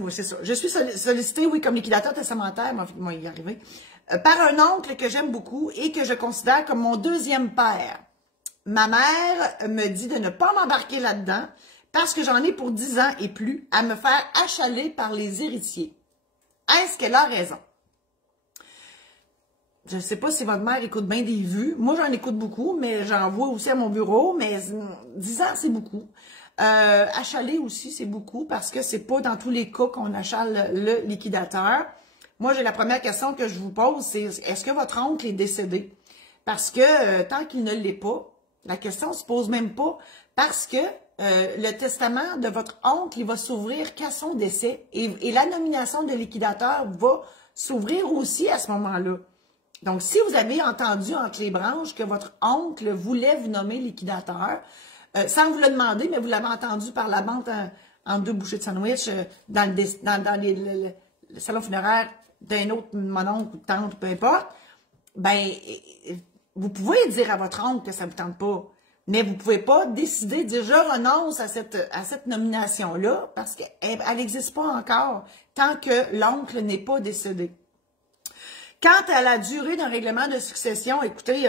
Oui, c'est ça. Je suis sollicitée, oui, comme liquidateur testamentaire, moi, y arriver, par un oncle que j'aime beaucoup et que je considère comme mon deuxième père. Ma mère me dit de ne pas m'embarquer là-dedans parce que j'en ai pour 10 ans et plus à me faire achaler par les héritiers. Est-ce qu'elle a raison? Je ne sais pas si votre mère écoute bien des vues. Moi, j'en écoute beaucoup, mais j'en vois aussi à mon bureau. Mais 10 ans, c'est beaucoup. Achaler aussi, c'est beaucoup parce que c'est pas dans tous les cas qu'on achale le liquidateur. Moi, j'ai la première question que je vous pose, c'est est-ce que votre oncle est décédé? Parce que tant qu'il ne l'est pas, la question se pose même pas parce que le testament de votre oncle, il va s'ouvrir qu'à son décès et la nomination de liquidateur va s'ouvrir aussi à ce moment-là. Donc, si vous avez entendu entre les branches que votre oncle voulait vous nommer liquidateur, sans vous le demander, mais vous l'avez entendu par la bande en 2 bouchées de sandwich dans le salon funéraire d'un autre mononcle ou tante, peu importe, ben, vous pouvez dire à votre oncle que ça ne vous tente pas, mais vous ne pouvez pas décider de dire je renonce à cette nomination-là parce qu'elle n'existe pas encore tant que l'oncle n'est pas décédé. Quant à la durée d'un règlement de succession, écoutez,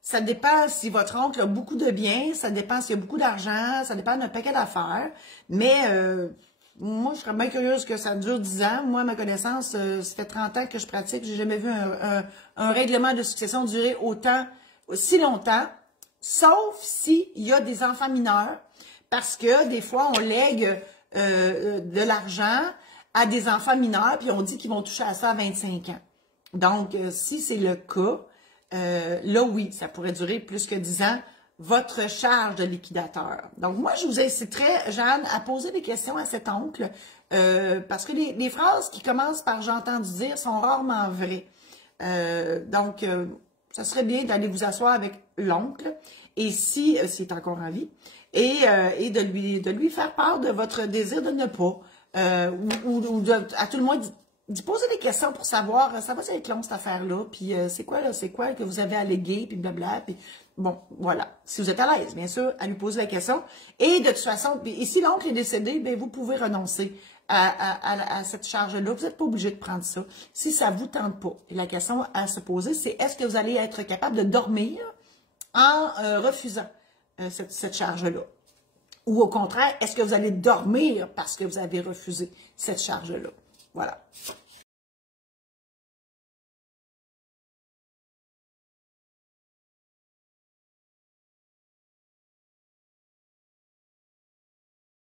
ça dépend si votre oncle a beaucoup de biens, ça dépend s'il y a beaucoup d'argent, ça dépend d'un paquet d'affaires. Mais moi, je serais bien curieuse que ça dure 10 ans. Moi, à ma connaissance, ça fait 30 ans que je pratique. J'ai jamais vu un règlement de succession durer si longtemps, sauf s'il y a des enfants mineurs, parce que des fois, on lègue de l'argent à des enfants mineurs, puis on dit qu'ils vont toucher à ça à 25 ans. Donc, si c'est le cas, là, oui, ça pourrait durer plus que 10 ans, votre charge de liquidateur. Donc, moi, je vous inciterais, Jeanne, à poser des questions à cet oncle, parce que les phrases qui commencent par « j'ai entendu dire » sont rarement vraies. Donc, ça serait bien d'aller vous asseoir avec l'oncle, et s'il est encore en vie, et de lui faire part de votre désir de ne pas, ou à tout le moins d'y poser des questions pour savoir, ça va être long cette affaire-là, puis c'est quoi que vous avez allégué, puis blabla, puis bon, voilà. Si vous êtes à l'aise, bien sûr, à lui poser la question. Et de toute façon, et si l'oncle est décédé, bien, vous pouvez renoncer à cette charge-là. Vous n'êtes pas obligé de prendre ça si ça ne vous tente pas. Et la question à se poser, c'est est-ce que vous allez être capable de dormir en refusant cette charge-là? Ou au contraire, est-ce que vous allez dormir parce que vous avez refusé cette charge-là? Voilà.